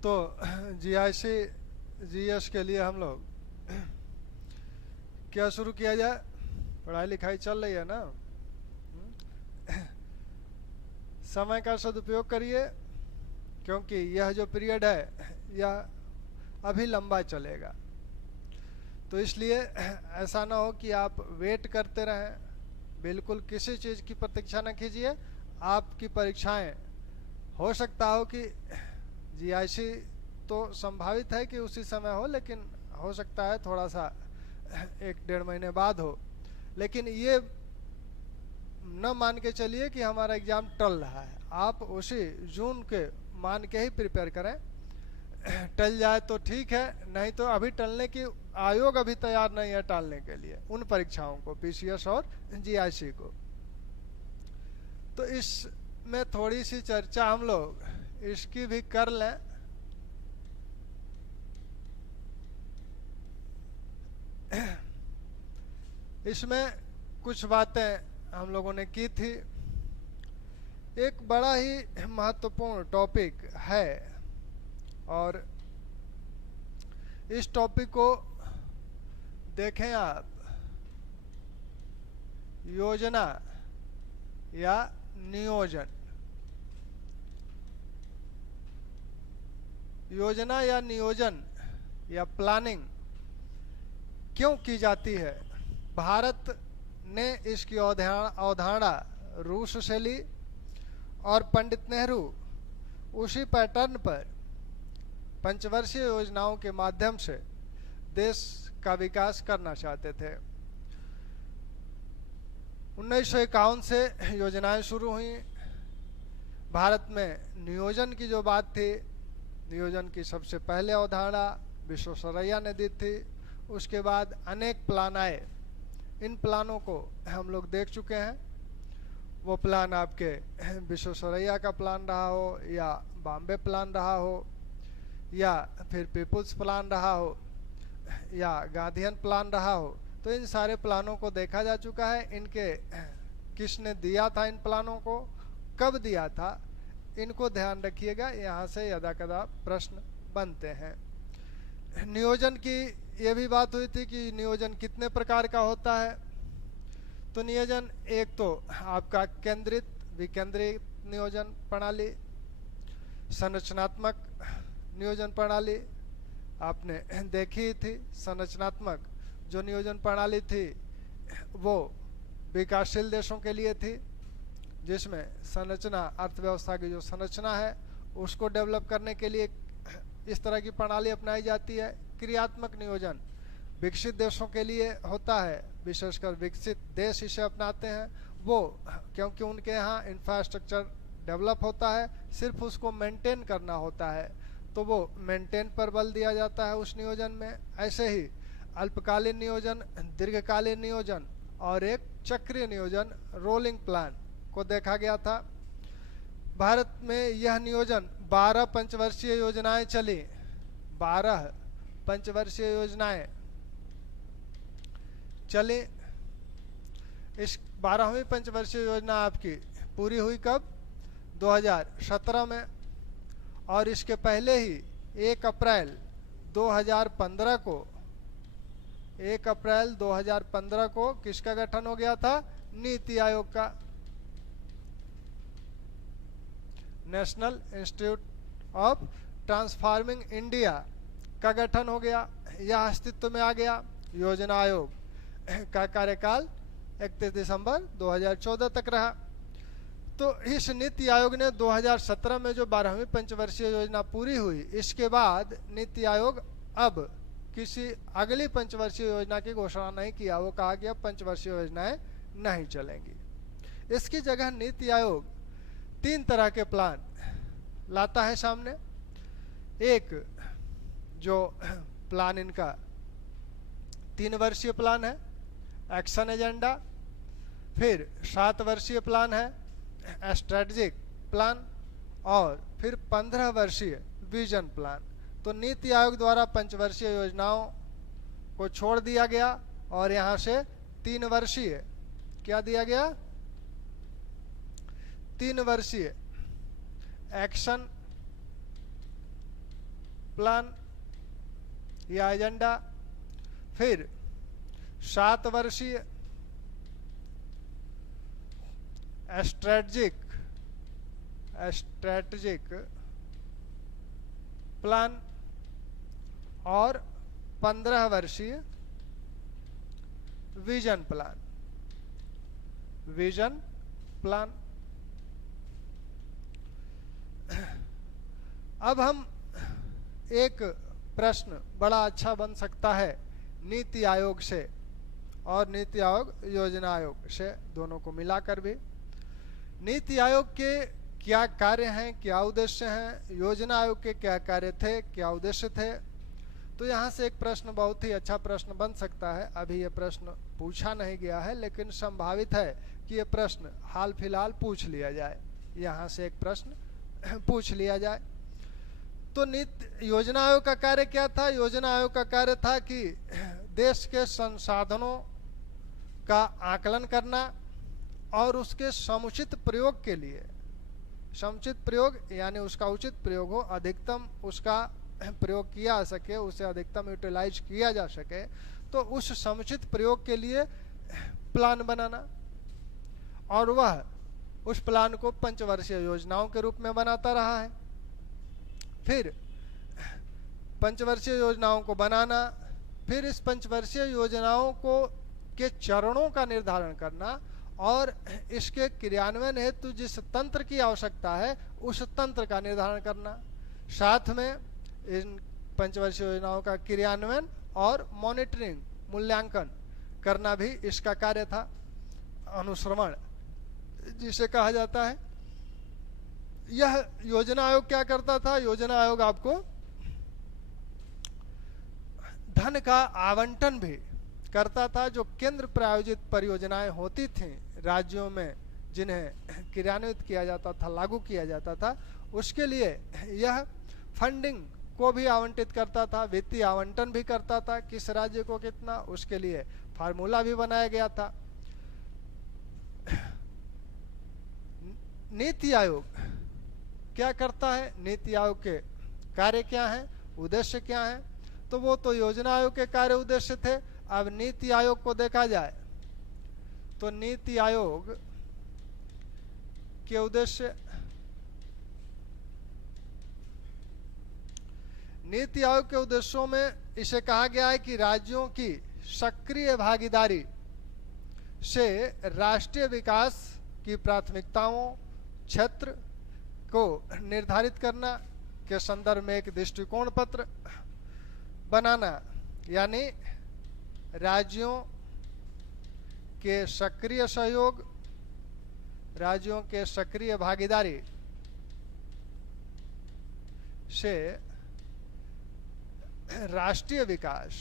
तो GIC GS के लिए हम लोग क्या शुरू किया जाए? पढ़ाई लिखाई चल रही है ना? समय का सदुपयोग करिए, क्योंकि यह जो पीरियड है यह अभी लंबा चलेगा। तो इसलिए ऐसा ना हो कि आप वेट करते रहें। बिल्कुल किसी चीज़ की प्रतीक्षा न कीजिए। आपकी परीक्षाएं हो सकता हो कि जीआईसी तो संभावित है कि उसी समय हो, लेकिन हो सकता है थोड़ा सा 1-1.5 महीने बाद हो। लेकिन ये न मान के चलिए कि हमारा एग्ज़ाम टल रहा है। आप उसी जून के मान के ही प्रिपेयर करें। टल जाए तो ठीक है, नहीं तो अभी टलने की आयोग अभी तैयार नहीं है टालने के लिए उन परीक्षाओं को, पीसीएस और जीआईसी को। तो इसमें थोड़ी सी चर्चा हम लोग इसकी भी कर लें। इसमें कुछ बातें हम लोगों ने की थी। एक बड़ा ही महत्वपूर्ण टॉपिक है, और इस टॉपिक को देखें आप, योजना या नियोजन। योजना या नियोजन या प्लानिंग क्यों की जाती है? भारत ने इसकी अवधारणा रूस से ली, और पंडित नेहरू उसी पैटर्न पर पंचवर्षीय योजनाओं के माध्यम से देश का विकास करना चाहते थे। 1951 से योजनाएं शुरू हुई। भारत में नियोजन की जो बात थी, नियोजन की सबसे पहले अवधारणा विश्वेश्वरैया ने दी थी। उसके बाद अनेक प्लान आए। इन प्लानों को हम लोग देख चुके हैं। वो प्लान आपके विश्वेश्वरैया का प्लान रहा हो, या बॉम्बे प्लान रहा हो, या फिर पीपुल्स प्लान रहा हो, या गांधीयन प्लान रहा हो। तो इन सारे प्लानों को देखा जा चुका है। इनके किसने दिया था, इन प्लानों को कब दिया था, इनको ध्यान रखिएगा। यहाँ से यदा कदा प्रश्न बनते हैं। नियोजन की ये भी बात हुई थी कि नियोजन कितने प्रकार का होता है। तो नियोजन एक तो आपका केंद्रित विकेंद्रित नियोजन प्रणाली, संरचनात्मक नियोजन प्रणाली आपने देखी थी। संरचनात्मक जो नियोजन प्रणाली थी वो विकासशील देशों के लिए थी, जिसमें संरचना, अर्थव्यवस्था की जो संरचना है उसको डेवलप करने के लिए इस तरह की प्रणाली अपनाई जाती है। क्रियात्मक नियोजन विकसित देशों के लिए होता है, विशेषकर विकसित देश इसे अपनाते हैं। वो क्योंकि उनके यहाँ इंफ्रास्ट्रक्चर डेवलप होता है, सिर्फ उसको मेंटेन करना होता है, तो वो मेंटेन पर बल दिया जाता है उस नियोजन में। ऐसे ही अल्पकालीन नियोजन, दीर्घकालीन नियोजन और एक चक्रीय नियोजन, रोलिंग प्लान को देखा गया था। भारत में यह नियोजन 12 पंचवर्षीय योजनाएं चली। 12 पंचवर्षीय योजनाएं चली। इस 12वीं पंचवर्षीय योजना आपकी पूरी हुई कब? 2017 में। और इसके पहले ही 1 अप्रैल 2015 को 1 अप्रैल 2015 को किसका गठन हो गया था? नीति आयोग का, national institute of transforming India का गठन हो गया। यह अस्तित्व में आ गया। योजना आयोग का कार्यकाल 31 दिसंबर 2014 तक रहा। तो इस नीति आयोग ने 2017 में जो 12वीं पंचवर्षीय योजना पूरी हुई, इसके बाद नीति आयोग अब किसी अगली पंचवर्षीय योजना की घोषणा नहीं किया। वो कहा कि अब पंचवर्षीय योजनाएं नहीं चलेंगी। इसकी जगह नीति आयोग 3 तरह के प्लान लाता है सामने। एक जो प्लान इनका 3 वर्षीय प्लान है, एक्शन एजेंडा। फिर 7 वर्षीय प्लान है, स्ट्रेटजिक प्लान। और फिर 15 वर्षीय विजन प्लान। तो नीति आयोग द्वारा पंचवर्षीय योजनाओं को छोड़ दिया गया और यहाँ से 3 वर्षीय क्या दिया गया? 3 वर्षीय एक्शन प्लान या एजेंडा। फिर 7 वर्षीय स्ट्रेटजिक प्लान और 15 वर्षीय विजन प्लान। अब हम एक प्रश्न बड़ा अच्छा बन सकता है नीति आयोग से और नीति आयोग योजना आयोग से, दोनों को मिलाकर भी। नीति आयोग के क्या कार्य हैं, क्या उद्देश्य हैं, योजना आयोग के क्या कार्य थे, क्या उद्देश्य थे। तो यहाँ से एक प्रश्न बहुत ही अच्छा प्रश्न बन सकता है। अभी ये प्रश्न पूछा नहीं गया है, लेकिन संभावित है कि ये प्रश्न हाल फिलहाल पूछ लिया जाए। यहाँ से एक प्रश्न पूछ लिया जाए। तो योजना आयोग का कार्य क्या था? योजना आयोग का कार्य था कि देश के संसाधनों का आकलन करना और उसके समुचित प्रयोग के लिए, समुचित प्रयोग यानी उसका उचित प्रयोग हो, अधिकतम उसका प्रयोग किया जा सके, उसे अधिकतम यूटिलाइज किया जा सके, तो उस समुचित प्रयोग के लिए प्लान बनाना। और वह उस प्लान को पंचवर्षीय योजनाओं के रूप में बनाता रहा है। फिर पंचवर्षीय योजनाओं को बनाना, फिर इस पंचवर्षीय योजनाओं को के चरणों का निर्धारण करना और इसके क्रियान्वयन हेतु जिस तंत्र की आवश्यकता है उस तंत्र का निर्धारण करना। साथ में इन पंचवर्षीय योजनाओं का क्रियान्वयन और मॉनिटरिंग, मूल्यांकन करना भी इसका कार्य था। अनुश्रवण जिसे कहा जाता है। यह योजना आयोग क्या करता था? योजना आयोग आपको धन का आवंटन भी करता था। जो केंद्र प्रायोजित परियोजनाएं होती थीं राज्यों में, जिन्हें क्रियान्वित किया जाता था, लागू किया जाता था, उसके लिए यह फंडिंग को भी आवंटित करता था, वित्तीय आवंटन भी करता था। किस राज्य को कितना, उसके लिए फार्मूला भी बनाया गया था। नीति आयोग क्या करता है? नीति आयोग के कार्य क्या हैं, उद्देश्य क्या हैं? तो वो तो योजना आयोग के कार्य उद्देश्य थे। अब नीति आयोग को देखा जाए तो नीति आयोग के उद्देश्य, नीति आयोग के उद्देश्यों में इसे कहा गया है कि राज्यों की सक्रिय भागीदारी से राष्ट्रीय विकास की प्राथमिकताओं, क्षेत्र को निर्धारित करना के संदर्भ में एक दृष्टिकोण पत्र बनाना, यानी राज्यों के सक्रिय सहयोग, राज्यों के सक्रिय भागीदारी से राष्ट्रीय विकास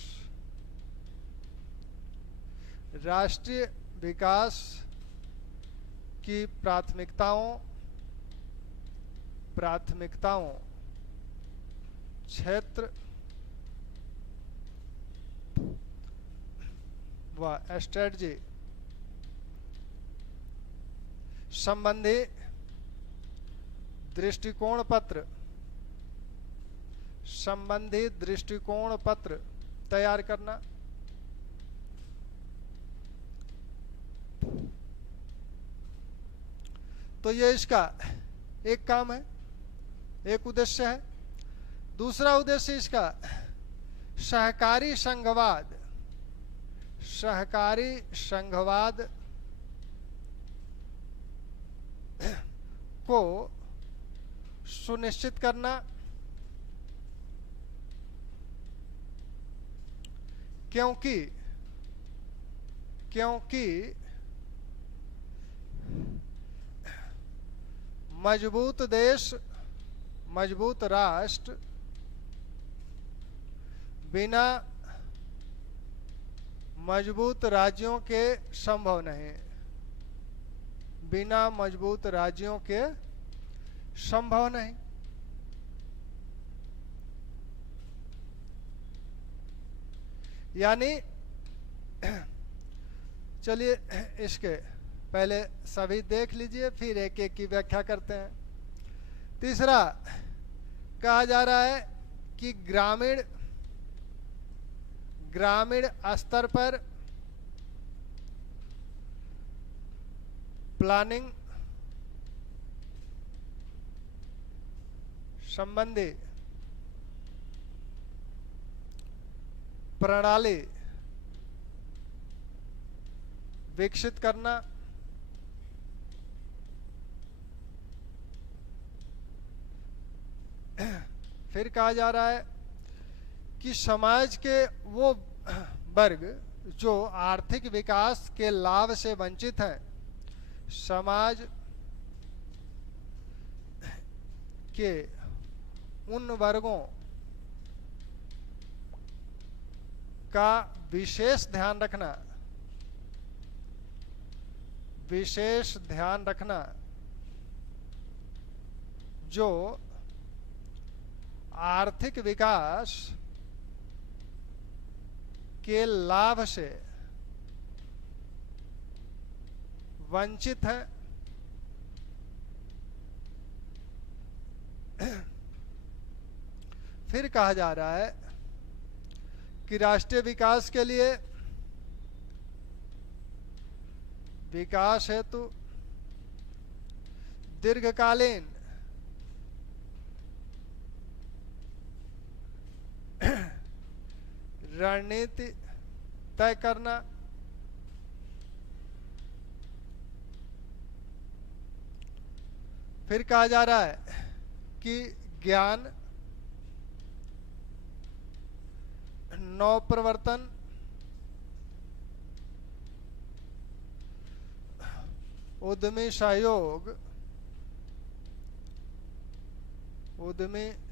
की प्राथमिकताओं, क्षेत्र व स्ट्रेटजी संबंधी दृष्टिकोण पत्र तैयार करना। तो ये इसका एक काम है, एक उद्देश्य है। दूसरा उद्देश्य इसका सहकारी संघवाद को सुनिश्चित करना, क्योंकि मजबूत देश, मजबूत राष्ट्र बिना मजबूत राज्यों के संभव नहीं, बिना मजबूत राज्यों के संभव नहीं। यानी चलिए इसके पहले सभी देख लीजिए, फिर एक एक की व्याख्या करते हैं। तीसरा कहा जा रहा है कि ग्रामीण स्तर पर प्लानिंग संबंधी प्रणाली विकसित करना, फिर कहा जा रहा है कि समाज के वो वर्ग जो आर्थिक विकास के लाभ से वंचित हैं, समाज के उन वर्गों का विशेष ध्यान रखना जो आर्थिक विकास के लाभ से वंचित है। फिर कहा जा रहा है कि राष्ट्रीय विकास के लिए विकास हेतु दीर्घकालीन रणनीति तय करना, फिर कहा जा रहा है कि ज्ञान, नवप्रवर्तन, उद्यमी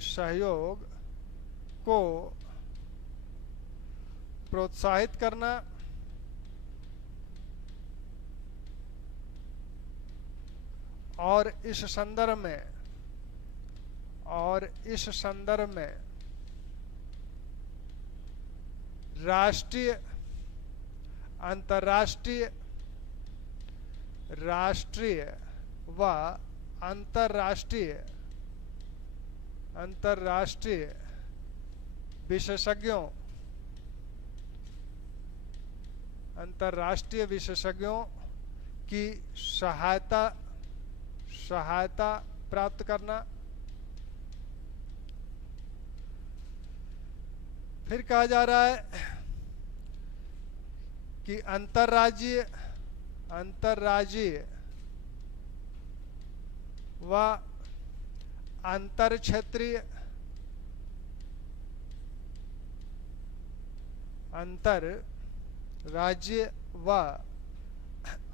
सहयोग को प्रोत्साहित करना, और इस संदर्भ में राष्ट्रीय, राष्ट्रीय व अंतर्राष्ट्रीय विशेषज्ञों की सहायता प्राप्त करना। फिर कहा जा रहा है कि अंतर्राज्यीय व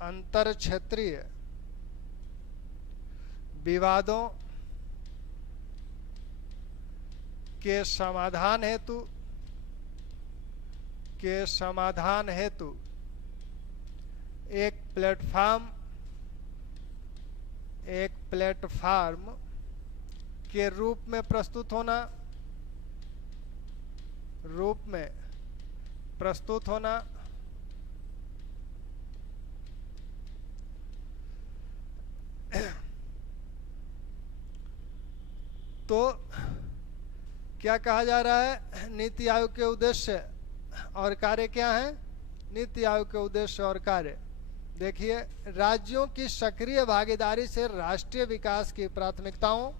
अंतरक्षेत्रीय विवादों के समाधान हेतु एक प्लेटफार्म के रूप में प्रस्तुत होना, तो क्या कहा जा रहा है? नीति आयोग के उद्देश्य और कार्य क्या है? नीति आयोग के उद्देश्य और कार्य देखिए, राज्यों की सक्रिय भागीदारी से राष्ट्रीय विकास की प्राथमिकताओं,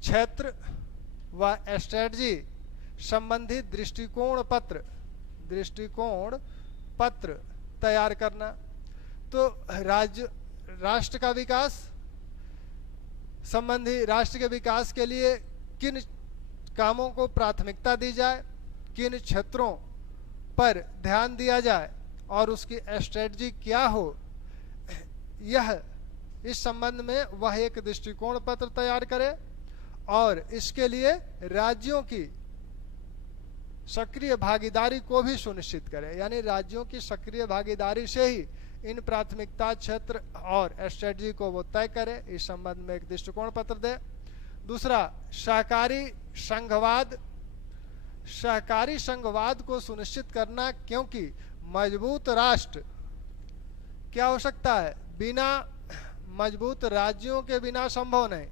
क्षेत्र व स्ट्रेटजी संबंधी दृष्टिकोण पत्र तैयार करना। तो राष्ट्र का विकास संबंधी, राष्ट्र के विकास के लिए किन कामों को प्राथमिकता दी जाए, किन क्षेत्रों पर ध्यान दिया जाए और उसकी स्ट्रेटजी क्या हो, यह इस संबंध में वह एक दृष्टिकोण पत्र तैयार करे और इसके लिए राज्यों की सक्रिय भागीदारी को भी सुनिश्चित करे। यानी राज्यों की सक्रिय भागीदारी से ही इन प्राथमिकता क्षेत्र और स्ट्रेटजी को वो तय करे, इस संबंध में एक दृष्टिकोण पत्र दे। दूसरा, सहकारी संघवाद को सुनिश्चित करना, क्योंकि मजबूत राष्ट्र क्या हो सकता है? बिना मजबूत राज्यों के बिना संभव नहीं।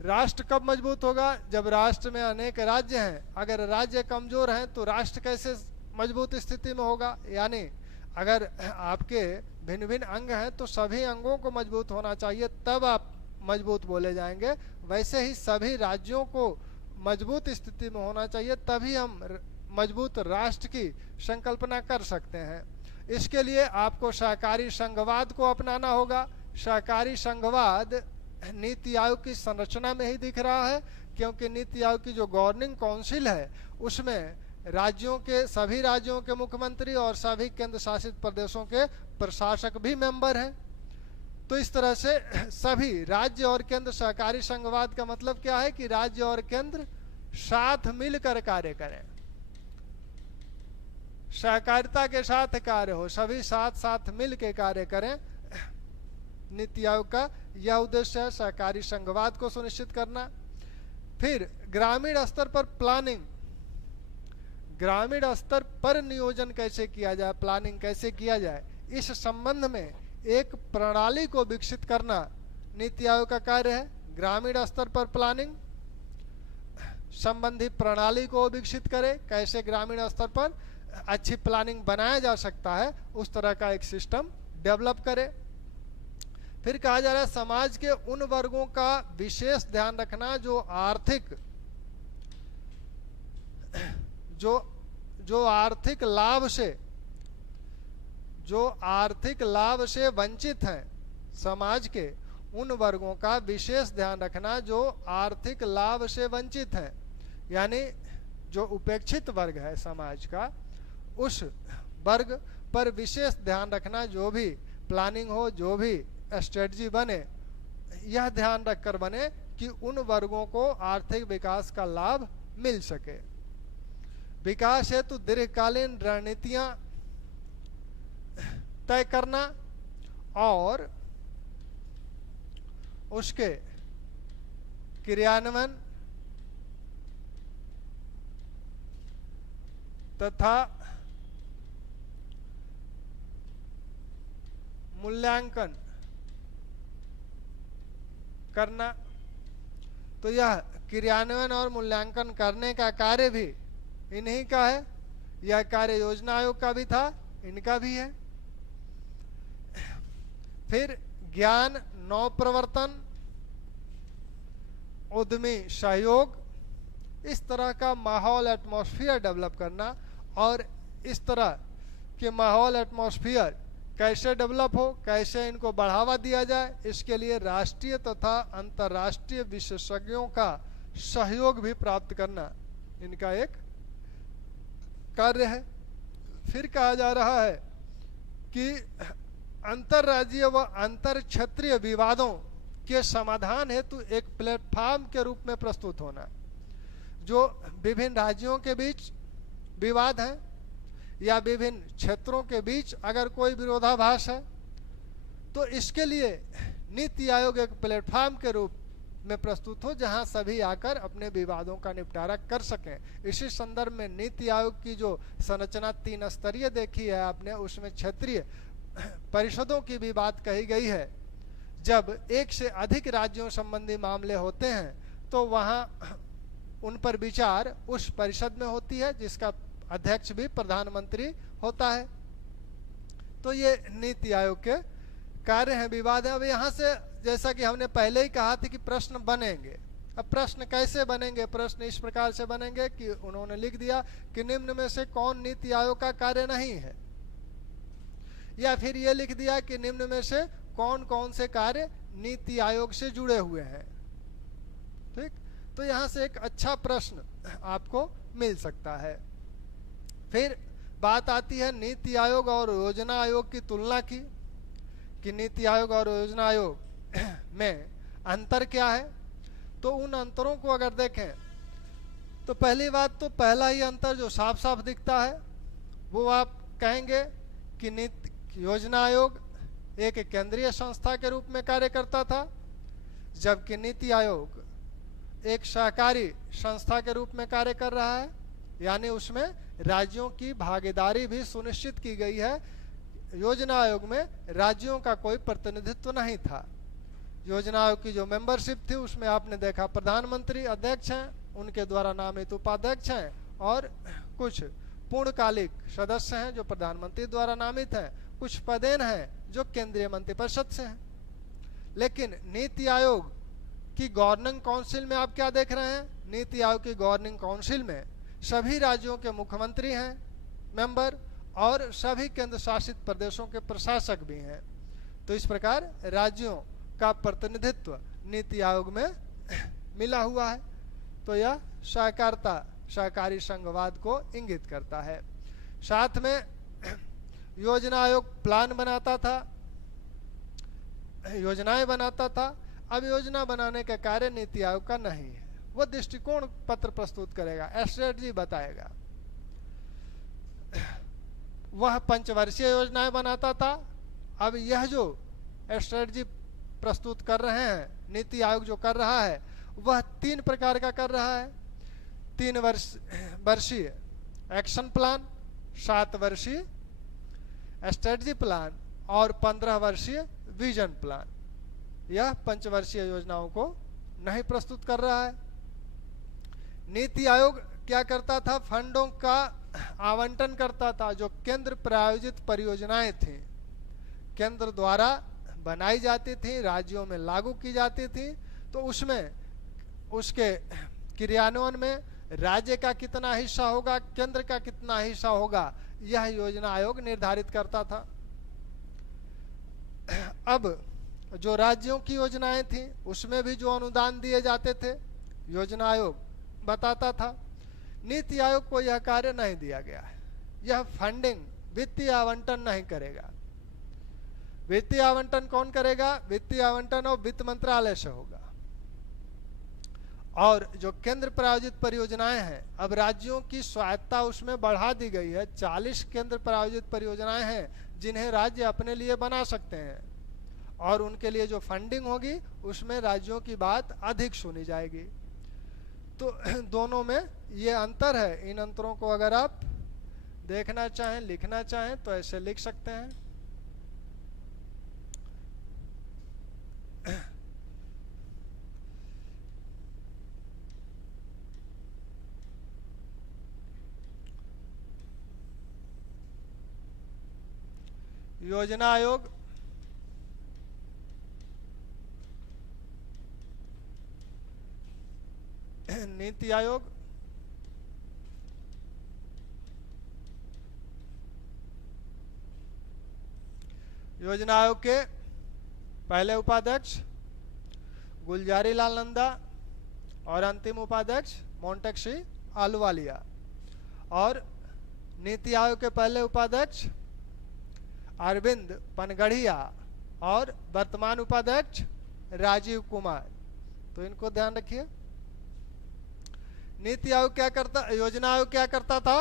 राष्ट्र कब मजबूत होगा? जब राष्ट्र में अनेक राज्य हैं। अगर राज्य कमजोर हैं तो राष्ट्र कैसे मजबूत स्थिति में होगा? यानी अगर आपके भिन्न भिन्न अंग हैं तो सभी अंगों को मजबूत होना चाहिए, तब आप मजबूत बोले जाएंगे। वैसे ही सभी राज्यों को मजबूत स्थिति में होना चाहिए, तभी हम मजबूत राष्ट्र की संकल्पना कर सकते हैं। इसके लिए आपको सहकारी संघवाद को अपनाना होगा। सहकारी संघवाद नीति आयोग की संरचना में ही दिख रहा है, क्योंकि नीति आयोग की जो गवर्निंग काउंसिल है उसमें राज्यों के, सभी राज्यों के मुख्यमंत्री और सभी केंद्र शासित प्रदेशों के प्रशासक भी मेंबर हैं। तो इस तरह से सभी राज्य और केंद्र सहकारी संघवाद का मतलब क्या है कि राज्य और केंद्र साथ मिलकर कार्य करें, सहकारिता के साथ कार्य हो, सभी साथ साथ मिल के कार्य करें। नीति आयोग का यह उद्देश्य है, सहकारी संघवाद को सुनिश्चित करना। फिर ग्रामीण स्तर पर प्लानिंग, ग्रामीण स्तर पर नियोजन कैसे किया जाए, प्लानिंग कैसे किया जाए, इस संबंध में एक प्रणाली को विकसित करना नीति आयोग का कार्य है। ग्रामीण स्तर पर प्लानिंग संबंधी प्रणाली को विकसित करे, कैसे ग्रामीण स्तर पर अच्छी प्लानिंग बनाया जा सकता है, उस तरह का एक सिस्टम डेवलप करे। फिर कहा जा रहा है समाज के उन वर्गों का विशेष ध्यान रखना जो आर्थिक लाभ से वंचित हैं। समाज के उन वर्गों का विशेष ध्यान रखना जो आर्थिक लाभ से वंचित हैं, यानी जो उपेक्षित वर्ग है समाज का, उस वर्ग पर विशेष ध्यान रखना। जो भी प्लानिंग हो, जो भी स्ट्रेटजी बने, यह ध्यान रखकर बने कि उन वर्गों को आर्थिक विकास का लाभ मिल सके। विकास हेतु दीर्घकालीन रणनीतियां तय करना और उसके क्रियान्वयन तथा मूल्यांकन करना। तो यह क्रियान्वयन और मूल्यांकन करने का कार्य भी इन्हीं का है। यह कार्य योजना आयोग का भी था, इनका भी है। फिर ज्ञान नवप्रवर्तन, उद्यमी सहयोग, इस तरह का माहौल एटमॉस्फेयर डेवलप करना। और इस तरह के माहौल एटमॉस्फेयर कैसे डेवलप हो, कैसे इनको बढ़ावा दिया जाए, इसके लिए राष्ट्रीय तथा अंतर्राष्ट्रीय विशेषज्ञों का सहयोग भी प्राप्त करना इनका एक कार्य है। फिर कहा जा रहा है कि अंतर्राज्यीय व अंतर क्षेत्रीय विवादों के समाधान हेतु एक प्लेटफॉर्म के रूप में प्रस्तुत होना। जो विभिन्न राज्यों के बीच विवाद हैं या विभिन्न क्षेत्रों के बीच अगर कोई विरोधाभास है, तो इसके लिए नीति आयोग एक प्लेटफॉर्म के रूप में प्रस्तुत हो, जहां सभी आकर अपने विवादों का निपटारा कर सकें। इसी संदर्भ में नीति आयोग की जो संरचना 3 स्तरीय देखी है आपने, उसमें क्षेत्रीय परिषदों की भी बात कही गई है। जब एक से अधिक राज्यों संबंधी मामले होते हैं तो वहां उन पर विचार उस परिषद में होती है, जिसका अध्यक्ष भी प्रधानमंत्री होता है। तो ये नीति आयोग के कार्य हैं, विवाद है। अब यहाँ से जैसा कि हमने पहले ही कहा था कि प्रश्न बनेंगे। अब प्रश्न कैसे बनेंगे? प्रश्न इस प्रकार से बनेंगे कि उन्होंने लिख दिया कि निम्न में से कौन नीति आयोग का कार्य नहीं है, या फिर ये लिख दिया कि निम्न में से कौन कौन से कार्य नीति आयोग से जुड़े हुए हैं। ठीक, तो यहाँ से एक अच्छा प्रश्न आपको मिल सकता है। फिर बात आती है नीति आयोग और योजना आयोग की तुलना की, कि नीति आयोग और योजना आयोग में अंतर क्या है। तो उन अंतरों को अगर देखें तो पहली बात तो पहला ही अंतर जो साफ साफ दिखता है वो आप कहेंगे कि नीति योजना आयोग एक केंद्रीय संस्था के रूप में कार्य करता था, जबकि नीति आयोग एक सहकारी संस्था के रूप में कार्य कर रहा है। यानी उसमें राज्यों की भागीदारी भी सुनिश्चित की गई है योजना आयोग में राज्यों का कोई प्रतिनिधित्व नहीं था। योजना आयोग की जो मेंबरशिप थी उसमें आपने देखा प्रधानमंत्री अध्यक्ष हैं, उनके द्वारा नामित उपाध्यक्ष हैं और कुछ पूर्णकालिक सदस्य हैं जो प्रधानमंत्री द्वारा नामित हैं, कुछ पदेन हैं जो केंद्रीय मंत्रिपरिषद से हैं। लेकिन नीति आयोग की गवर्निंग काउंसिल में आप क्या देख रहे हैं? नीति आयोग की गवर्निंग काउंसिल में सभी राज्यों के मुख्यमंत्री हैं मेंबर, और सभी केंद्र शासित प्रदेशों के प्रशासक भी हैं। तो इस प्रकार राज्यों का प्रतिनिधित्व नीति आयोग में मिला हुआ है। तो यह सहकारिता, सहकारी संघवाद को इंगित करता है। साथ में योजना आयोग प्लान बनाता था, योजनाएं बनाता था। अब योजना बनाने का कार्य नीति आयोग का नहीं है, वो दृष्टिकोण पत्र प्रस्तुत करेगा, स्ट्रेटजी बताएगा। वह पंचवर्षीय योजनाएं बनाता था। अब यह जो स्ट्रेटजी प्रस्तुत कर रहे हैं नीति आयोग जो कर रहा है वह 3 प्रकार का कर रहा है। 3 वर्षीय एक्शन प्लान, 7 वर्षीय स्ट्रेटजी प्लान और 15 वर्षीय विजन प्लान। यह पंचवर्षीय योजनाओं को नहीं प्रस्तुत कर रहा है। नीति आयोग क्या करता था? फंडों का आवंटन करता था। जो केंद्र प्रायोजित परियोजनाएं थी, केंद्र द्वारा बनाई जाती थी, राज्यों में लागू की जाती थी, तो उसमें उसके क्रियान्वयन में राज्य का कितना हिस्सा होगा, केंद्र का कितना हिस्सा होगा, यह योजना आयोग निर्धारित करता था। अब जो राज्यों की योजनाएं थी उसमें भी जो अनुदान दिए जाते थे योजना आयोग बताता था। नीति आयोग को यह कार्य नहीं दिया गया है। यह फंडिंग, वित्तीय आवंटन नहीं करेगा। वित्तीय आवंटन कौन करेगा? वित्तीय आवंटन और वित्त मंत्रालय से होगा। और जो केंद्र प्रायोजित परियोजनाएं हैं, अब राज्यों की स्वायत्ता उसमें बढ़ा दी गई है। 40 केंद्र प्रायोजित परियोजनाएं हैं जिन्हें राज्य अपने लिए बना सकते हैं, और उनके लिए जो फंडिंग होगी उसमें राज्यों की बात अधिक सुनी जाएगी। तो दोनों में ये अंतर है। इन अंतरों को अगर आप देखना चाहें, लिखना चाहें तो ऐसे लिख सकते हैं। योजना आयोग नीति आयोग योजना आयोग के पहले उपाध्यक्ष गुलजारी लाल नंदा और अंतिम उपाध्यक्ष मोंटेक्सी आलूवालिया, और नीति आयोग के पहले उपाध्यक्ष अरविंद पनगढ़िया और वर्तमान उपाध्यक्ष राजीव कुमार। तो इनको ध्यान रखिए। नीति आयोग क्या करता, योजना आयोग क्या करता था?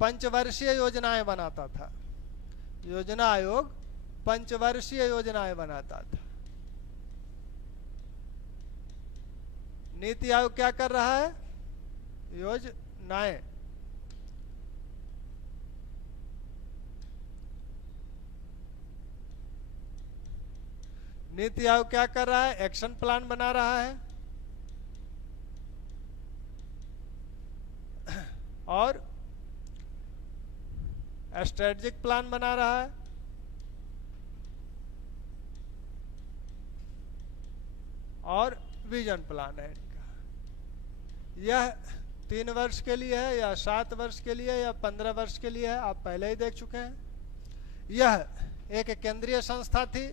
पंचवर्षीय योजनाएं बनाता था। योजना आयोग पंचवर्षीय योजनाएं बनाता था। नीति आयोग क्या कर रहा है? योजनाएं। नीति आयोग क्या कर रहा है? एक्शन प्लान बना रहा है और स्ट्रेटेजिक प्लान बना रहा है और विजन प्लान है इनका। यह 3 वर्ष के लिए है या 7 वर्ष के लिए या 15 वर्ष के लिए है, आप पहले ही देख चुके हैं। यह एक केंद्रीय संस्था थी।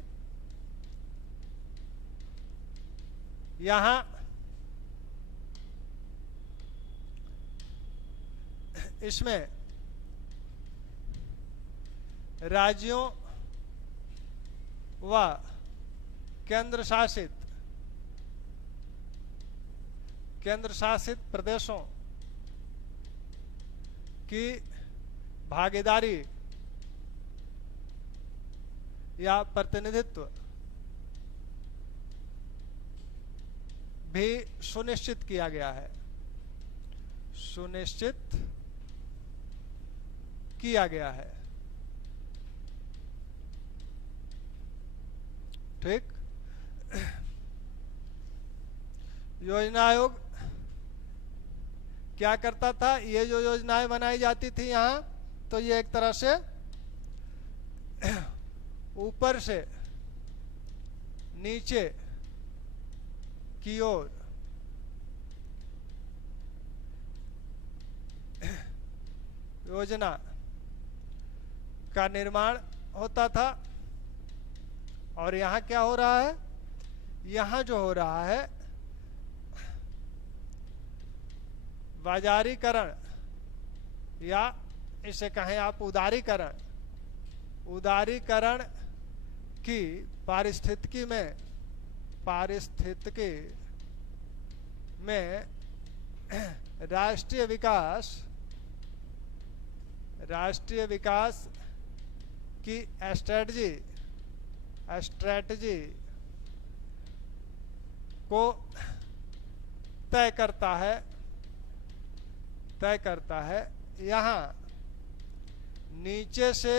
यहां इसमें राज्यों व केंद्र शासित प्रदेशों की भागीदारी या प्रतिनिधित्व भी सुनिश्चित किया गया है। सुनिश्चित किया गया है। ठीक। योजना आयोग क्या करता था, ये जो योजनाएं बनाई जाती थी यहाँ, तो ये एक तरह से ऊपर से नीचे की ओर योजना का निर्माण होता था। और यहाँ क्या हो रहा है, यहाँ जो हो रहा है बाजारीकरण, या इसे कहें आप उदारीकरण, उदारीकरण की पारिस्थितिकी में राष्ट्रीय विकास की स्ट्रेटजी को तय करता है। यहाँ नीचे से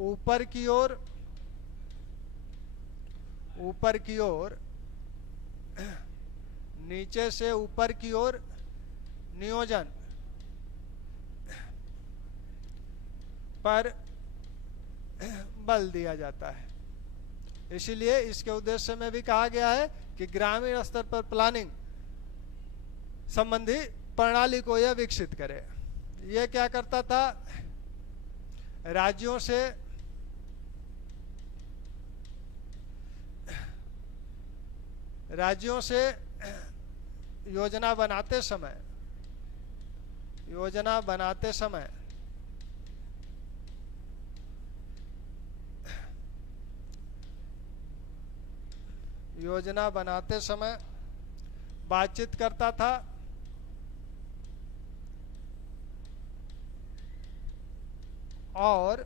ऊपर की ओर नीचे से ऊपर की ओर नियोजन पर बल दिया जाता है। इसीलिए इसके उद्देश्य में भी कहा गया है कि ग्रामीण स्तर पर प्लानिंग संबंधी प्रणाली को यह विकसित करे। यह क्या करता था, राज्यों से योजना बनाते समय बातचीत करता था और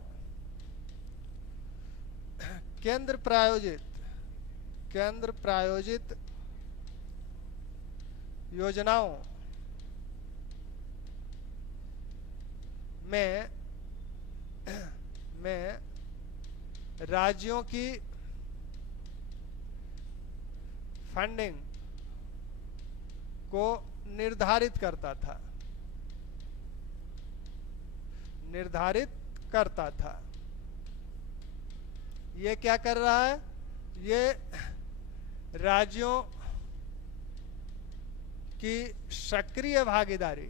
केंद्र प्रायोजित योजनाओं में राज्यों की फंडिंग को निर्धारित करता था। ये क्या कर रहा है, ये राज्यों की सक्रिय भागीदारी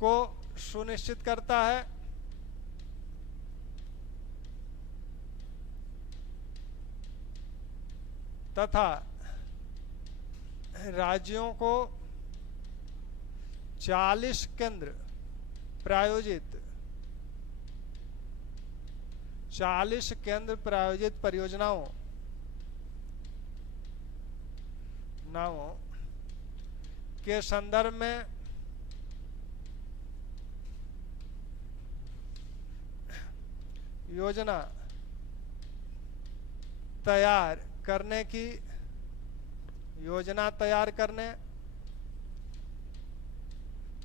को सुनिश्चित करता है तथा राज्यों को 40 केंद्र प्रायोजित परियोजनाओं के संदर्भ में योजना तैयार करने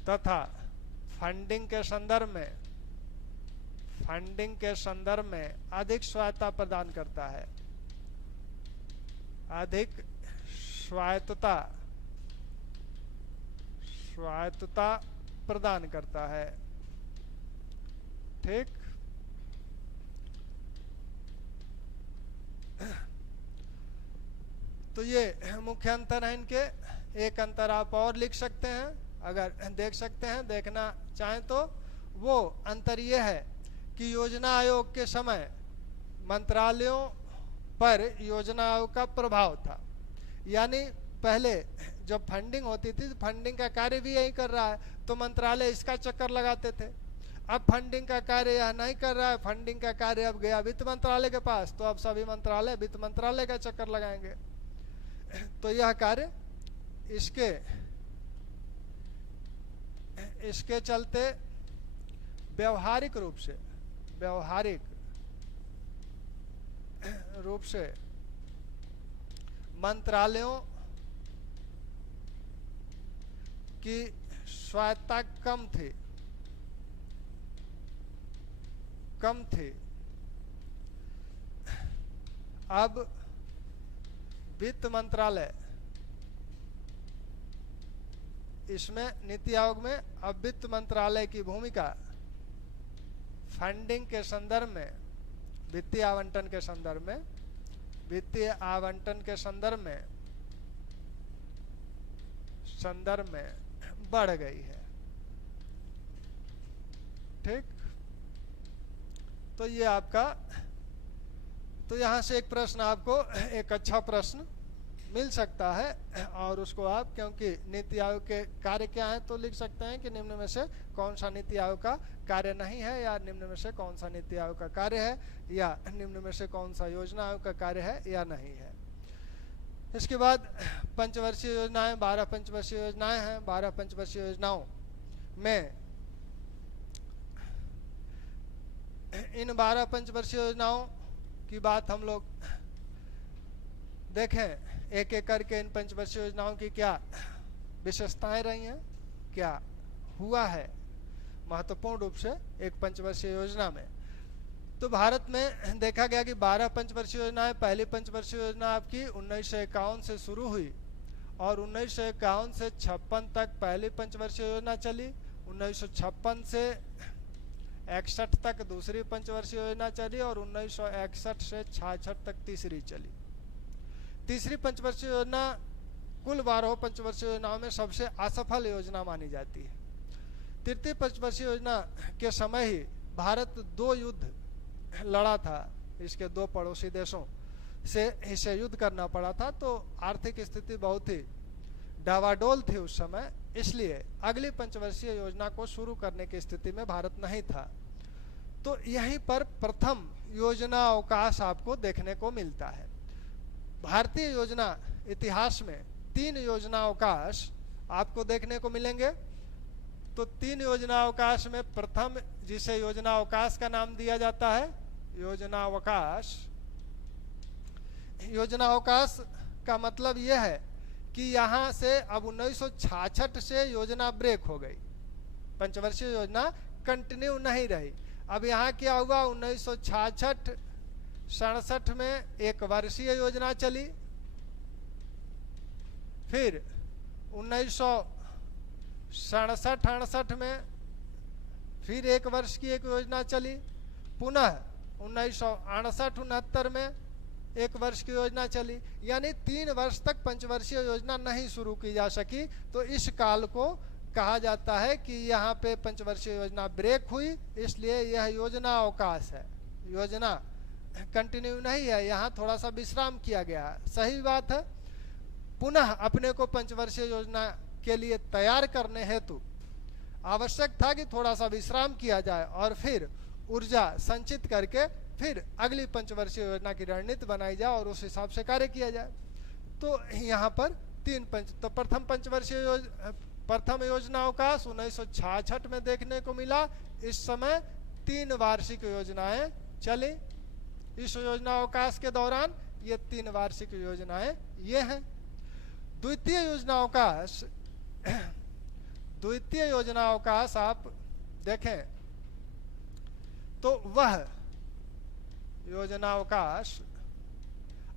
तथा फंडिंग के संदर्भ में अधिक स्वायत्तता प्रदान करता है, ठीक। तो ये मुख्य अंतर है इनके। एक अंतर आप और लिख सकते हैं, अगर देखना चाहें तो वो अंतर ये है कि योजना आयोग के समय मंत्रालयों पर योजना आयोग का प्रभाव था। यानी पहले जब फंडिंग होती थी, फंडिंग का कार्य भी यही कर रहा है, तो मंत्रालय इसका चक्कर लगाते थे। अब फंडिंग का कार्य यह नहीं कर रहा है, फंडिंग का कार्य अब गया वित्त मंत्रालय के पास, तो अब सभी मंत्रालय वित्त मंत्रालय का चक्कर लगाएंगे। तो यह कार्य इसके चलते व्यावहारिक रूप से मंत्रालयों की स्वायत्तता कम थी कम थी। अब वित्त मंत्रालय, इसमें नीति आयोग में अब वित्त मंत्रालय की भूमिका फंडिंग के संदर्भ में, वित्तीय आवंटन के संदर्भ में, वित्तीय आवंटन के संदर्भ में बढ़ गई है। ठीक, तो ये आपका, तो यहां से एक प्रश्न आपको, एक अच्छा प्रश्न मिल सकता है, और उसको आप, क्योंकि नीति आयोग के कार्य क्या है, तो लिख सकते हैं कि निम्न में से कौन सा नीति आयोग का कार्य नहीं है, या निम्न में से कौन सा नीति आयोग का कार्य है, या निम्न में से कौन सा योजना आयोग का कार्य है या नहीं है। इसके बाद पंचवर्षीय योजनाएं, 12 पंचवर्षीय योजनाएं हैं। 12 पंचवर्षीय योजनाओं में, इन 12 पंचवर्षीय योजनाओं की बात हम लोग देखें एक एक करके। इन पंचवर्षीय योजनाओं की क्या विशेषताएं रही हैं, क्या हुआ है महत्वपूर्ण रूप से एक पंचवर्षीय योजना में। तो भारत में देखा गया कि 12 पंचवर्षीय योजनाएं, पहली पंचवर्षीय योजना आपकी 1951 से शुरू हुई और 1951 से 56 तक पहली पंचवर्षीय योजना चली। 1956 से 61 तक दूसरी पंचवर्षीय योजना चली और 1961 से 66 तक तीसरी चली। तीसरी पंचवर्षीय योजना कुल 12 पंचवर्षीय योजनाओं में सबसे असफल योजना मानी जाती है। तृतीय पंचवर्षीय योजना के समय ही भारत 2 युद्ध लड़ा था, इसके 2 पड़ोसी देशों से इसे युद्ध करना पड़ा था, तो आर्थिक स्थिति बहुत ही डावाडोल थी उस समय, इसलिए अगली पंचवर्षीय योजना को शुरू करने की स्थिति में भारत नहीं था। तो यहीं पर प्रथम योजना अवकाश आपको देखने को मिलता है। भारतीय योजना इतिहास में 3 योजना अवकाश आपको देखने को मिलेंगे। तो 3 योजना अवकाश में प्रथम, जिसे योजना अवकाश का नाम दिया जाता है, योजना अवकाश। योजना अवकाश का मतलब यह है कि यहाँ से अब 1966 से योजना ब्रेक हो गई, पंचवर्षीय योजना कंटिन्यू नहीं रही। अब यहाँ क्या हुआ, 1966-67 में 1 वर्षीय योजना चली, फिर 1967-68 में फिर 1 वर्ष की एक योजना चली, पुनः 1968-69 में 1 वर्ष की योजना चली, यानी 3 वर्ष तक पंचवर्षीय योजना नहीं शुरू की जा सकी। तो इस काल को कहा जाता है कि यहाँ पे पंचवर्षीय योजना ब्रेक हुई, इसलिए यह योजना अवकाश है, योजना कंटिन्यू नहीं है, यहाँ थोड़ा सा विश्राम किया गया है। सही बात है। पुनः अपने को पंचवर्षीय योजना के लिए तैयार करने हेतु आवश्यक था कि थोड़ा सा विश्राम किया जाए और फिर ऊर्जा संचित करके फिर अगली पंचवर्षीय योजना की रणनीति बनाई जाए और उस हिसाब से कार्य किया जाए। तो यहाँ पर 3 तो प्रथम योजना अवकाश 1966 में देखने को मिला। इस समय 3 वार्षिक योजनाएं चली। इस योजना अवकाश के दौरान ये 3 वार्षिक योजनाएं ये हैं। द्वितीय योजना अवकाश आप देखें तो वह योजना अवकाश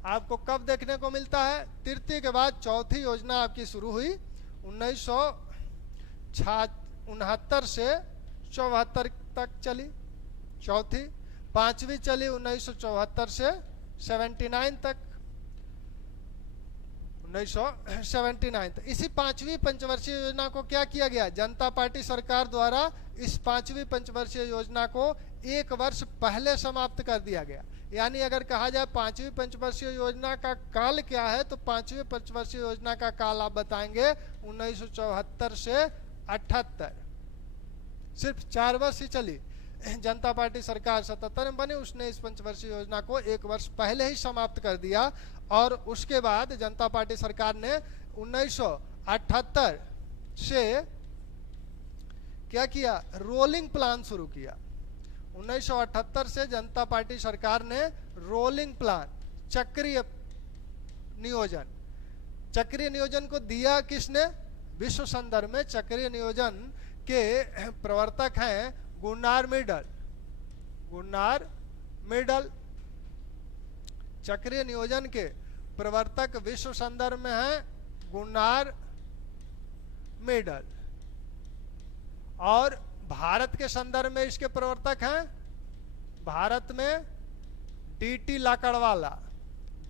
आपको कब देखने को मिलता है, तृतीय के बाद चौथी योजना आपकी शुरू हुई 1969 से 74 तक चली, चौथी। 5वीं चली 1974 से 79 तक, 1979 तक। इसी 5वीं पंचवर्षीय योजना को क्या किया गया, जनता पार्टी सरकार द्वारा इस 5वीं पंचवर्षीय योजना को 1 वर्ष पहले समाप्त कर दिया गया। यानी अगर कहा जाए 5वीं पंचवर्षीय योजना का काल क्या है, तो 5वीं पंचवर्षीय योजना का काल आप बताएंगे 1974 से 78, सिर्फ 4 वर्ष ही चली। जनता पार्टी सरकार 77 में बनी, उसने इस पंचवर्षीय योजना को 1 वर्ष पहले ही समाप्त कर दिया। और उसके बाद जनता पार्टी सरकार ने 1978 से क्या किया, रोलिंग प्लान शुरू किया। 1978 से जनता पार्टी सरकार ने रोलिंग प्लान, चक्रीय नियोजन को दिया किसने, विश्व संदर्भ में चक्रीय नियोजन के प्रवर्तक हैं गुन्नार मिडल। Gunnar Myrdal. चक्रीय नियोजन के प्रवर्तक विश्व संदर्भ में है गुन्नार मिडल, और भारत के संदर्भ में इसके प्रवर्तक हैं भारत में डीटी लाकड़वाला,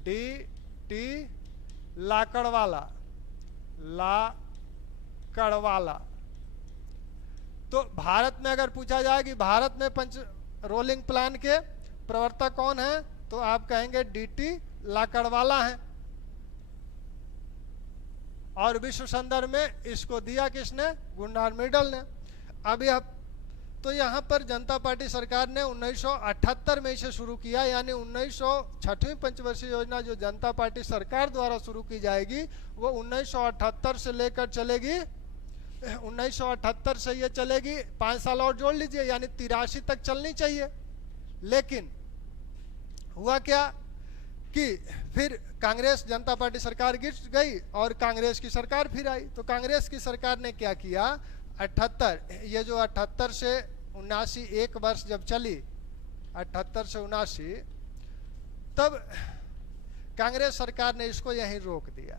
डीटी लाकड़वाला, लाकड़वाला। तो भारत में अगर पूछा जाए कि भारत में रोलिंग प्लान के प्रवर्तक कौन है, तो आप कहेंगे डीटी लाकड़वाला है। और विश्व संदर्भ में इसको दिया किसने, गुन्नार मिडल ने। अभी अब तो यहाँ पर जनता पार्टी सरकार ने 1978 में इसे शुरू किया, यानी 6वीं पंचवर्षीय योजना जो जनता पार्टी सरकार द्वारा शुरू की जाएगी वो 1978 से लेकर चलेगी, 1978 से ये चलेगी, 5 साल और जोड़ लीजिए, यानी 83 तक चलनी चाहिए। लेकिन हुआ क्या कि फिर कांग्रेस जनता पार्टी सरकार गिर गई और कांग्रेस की सरकार फिर आई। तो कांग्रेस की सरकार ने क्या किया, 78, ये जो 78 से 79 एक वर्ष जब चली, 78 से 79, तब कांग्रेस सरकार ने इसको यहीं रोक दिया,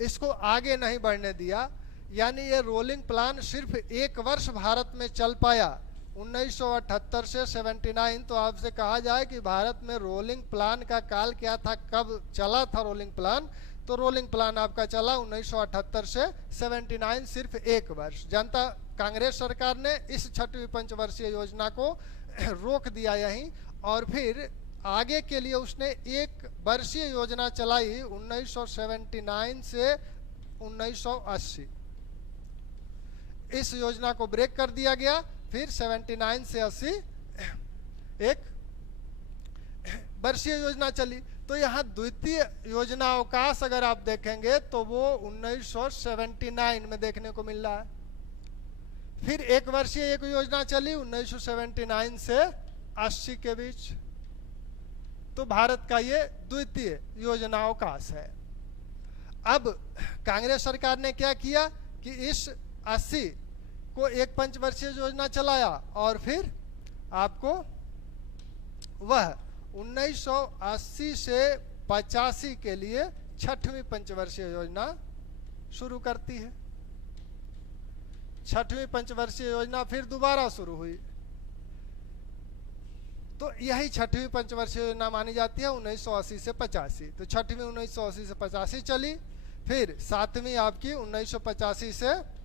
इसको आगे नहीं बढ़ने दिया। यानी ये रोलिंग प्लान सिर्फ एक वर्ष भारत में चल पाया, 1978 से 79। तो आपसे कहा जाए कि भारत में रोलिंग प्लान का काल क्या था, कब चला था रोलिंग प्लान, तो रोलिंग प्लान आपका चला 1978 से 79, सिर्फ एक वर्ष। जनता कांग्रेस सरकार ने इस 6वीं पंचवर्षीय योजना को रोक दिया यहीं, और फिर आगे के लिए उसने एक वर्षीय योजना चलाई 1979 से 1980। इस योजना को ब्रेक कर दिया गया, फिर 79 से 80 एक वर्षीय योजना चली। तो यहाँ द्वितीय योजना अवकाश अगर आप देखेंगे तो वो 1979 में देखने को मिल रहा है। फिर एक वर्षीय एक योजना चली 1979 से 80 के बीच। तो भारत का ये द्वितीय योजना अवकाश है। अब कांग्रेस सरकार ने क्या किया कि इस 80 को एक पंचवर्षीय योजना चलाया, और फिर आपको वह 1980 से 85 के लिए 6वीं पंचवर्षीय योजना शुरू करती है। 6वीं पंचवर्षीय योजना फिर दोबारा शुरू हुई, तो यही 6वीं पंचवर्षीय योजना मानी जाती है 1980 से 85। तो 6वीं 1980 से 85 चली, फिर 7वीं आपकी 1985 से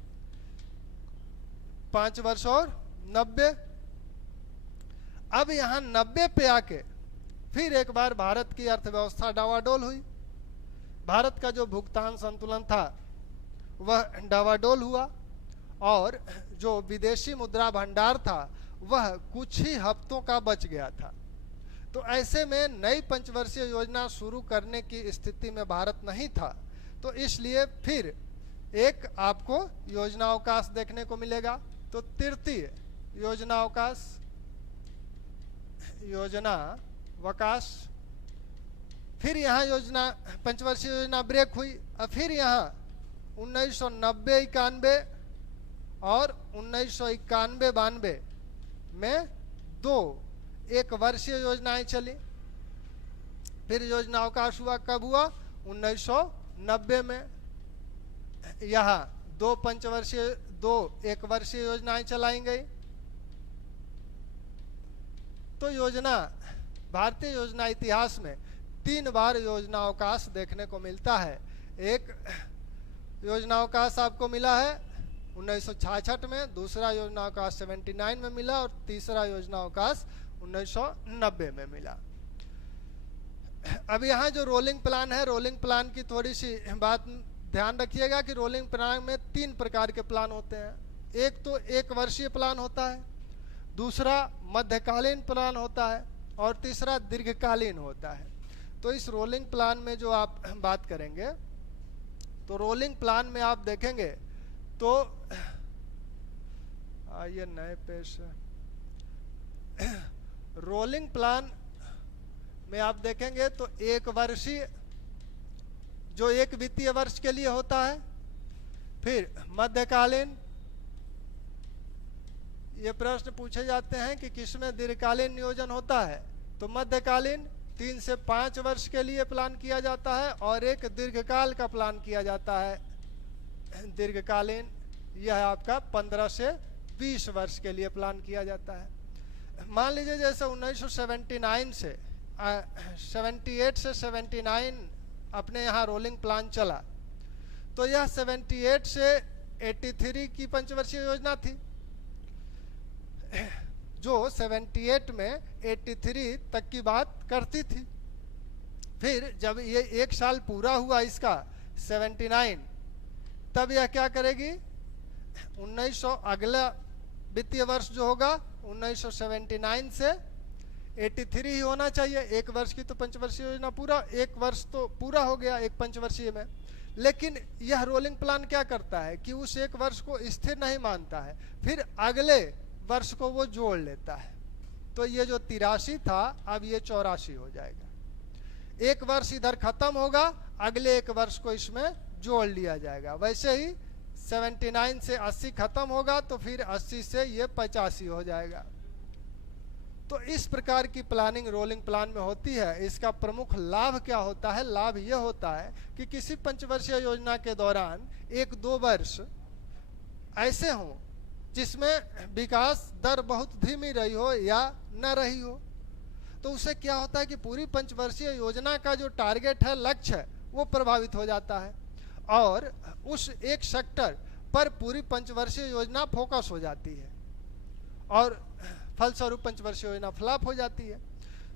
5 वर्ष और 90। अब यहाँ 90 पे आके फिर एक बार भारत की अर्थव्यवस्था डावाडोल हुई। भारत का जो भुगतान संतुलन था वह डावाडोल हुआ, और जो विदेशी मुद्रा भंडार था वह कुछ ही हफ्तों का बच गया था। तो ऐसे में नई पंचवर्षीय योजना शुरू करने की स्थिति में भारत नहीं था। तो इसलिए फिर एक आपको योजना अवकाश देखने को मिलेगा। तो तृतीय योजना अवकाश, योजना अवकाश, फिर यहाँ योजना पंचवर्षीय योजना ब्रेक हुई। और फिर यहाँ 1990-91 और 1991-92 में 2 एक वर्षीय योजनाएं चली। फिर योजना अवकाश हुआ, कब हुआ, 1990 में। यहाँ 2 पंचवर्षीय 2 एक वर्षीय योजनाएं चलाई गई। तो योजना, भारतीय योजना इतिहास में 3 बार योजना अवकाश देखने को मिलता है। एक योजना अवकाश आपको मिला है 1966 में, दूसरा योजना अवकाश 79 में मिला, और तीसरा योजना अवकाश 1990 में मिला। अब यहाँ जो रोलिंग प्लान है, रोलिंग प्लान की थोड़ी सी बात ध्यान रखिएगा कि रोलिंग प्लान में 3 प्रकार के प्लान होते हैं। एक तो एक वर्षीय प्लान होता है, दूसरा मध्यकालीन प्लान होता है, और तीसरा दीर्घकालीन होता है। तो इस रोलिंग प्लान में जो आप बात करेंगे, तो रोलिंग प्लान में आप देखेंगे तो आइए नए पेज, रोलिंग प्लान में आप देखेंगे तो एक वर्षीय जो एक वित्तीय वर्ष के लिए होता है, फिर मध्यकालीन, ये प्रश्न पूछे जाते हैं कि किसमें दीर्घकालीन नियोजन होता है, तो मध्यकालीन 3 से 5 वर्ष के लिए प्लान किया जाता है और एक दीर्घकाल का प्लान किया जाता है। दीर्घकालीन यह आपका 15 से 20 वर्ष के लिए प्लान किया जाता है। मान लीजिए जैसे 1979 से 78 से 79 अपने यहाँ रोलिंग प्लान चला, तो यह 78 से 83 की पंचवर्षीय योजना थी, जो 78 में 83 तक की बात करती थी। फिर जब ये एक साल पूरा हुआ इसका 79, तब यह क्या करेगी, 1900 अगला वित्तीय वर्ष जो होगा 1979 से 83 ही होना चाहिए। एक वर्ष की तो पंचवर्षीय योजना पूरा, एक वर्ष तो पूरा हो गया एक पंचवर्षीय में। लेकिन यह रोलिंग प्लान क्या करता है कि उस एक वर्ष को स्थिर नहीं मानता है, फिर अगले वर्ष को वो जोड़ लेता है। तो ये जो 83 था अब ये 84 हो जाएगा। एक वर्ष इधर खत्म होगा, अगले एक वर्ष को इसमें जोड़ लिया जाएगा। वैसे ही 79 से 80 खत्म होगा तो फिर 80 से ये 85 हो जाएगा। तो इस प्रकार की प्लानिंग रोलिंग प्लान में होती है। इसका प्रमुख लाभ क्या होता है? लाभ यह होता है कि किसी पंचवर्षीय योजना के दौरान 1-2 वर्ष ऐसे हों जिसमें विकास दर बहुत धीमी रही हो या न रही हो, तो उससे क्या होता है कि पूरी पंचवर्षीय योजना का जो टारगेट है, लक्ष्य है, वो प्रभावित हो जाता है और उस एक सेक्टर पर पूरी पंचवर्षीय योजना फोकस हो जाती है और फलस्वरूप पंचवर्षीय योजना फ्लॉप हो जाती है।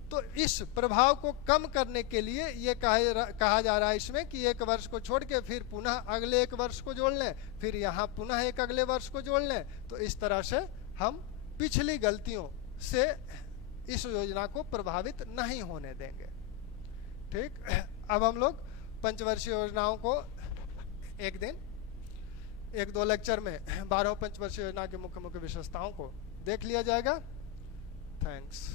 तो इस प्रभाव को कम करने के लिए ये कहा जा रहा है इसमें कि एक वर्ष को छोड़ के फिर पुनः अगले एक वर्ष को जोड़ लें, फिर यहाँ पुनः एक अगले वर्ष को जोड़ लें। तो इस तरह से हम पिछली गलतियों से इस योजना को प्रभावित नहीं होने देंगे। ठीक, अब हम लोग पंचवर्षीय योजनाओं को एक दिन 1-2 लेक्चर में 12 पंचवर्षीय योजना की मुख्य मुख्य विशेषताओं को देख लिया जाएगा। थैंक्स।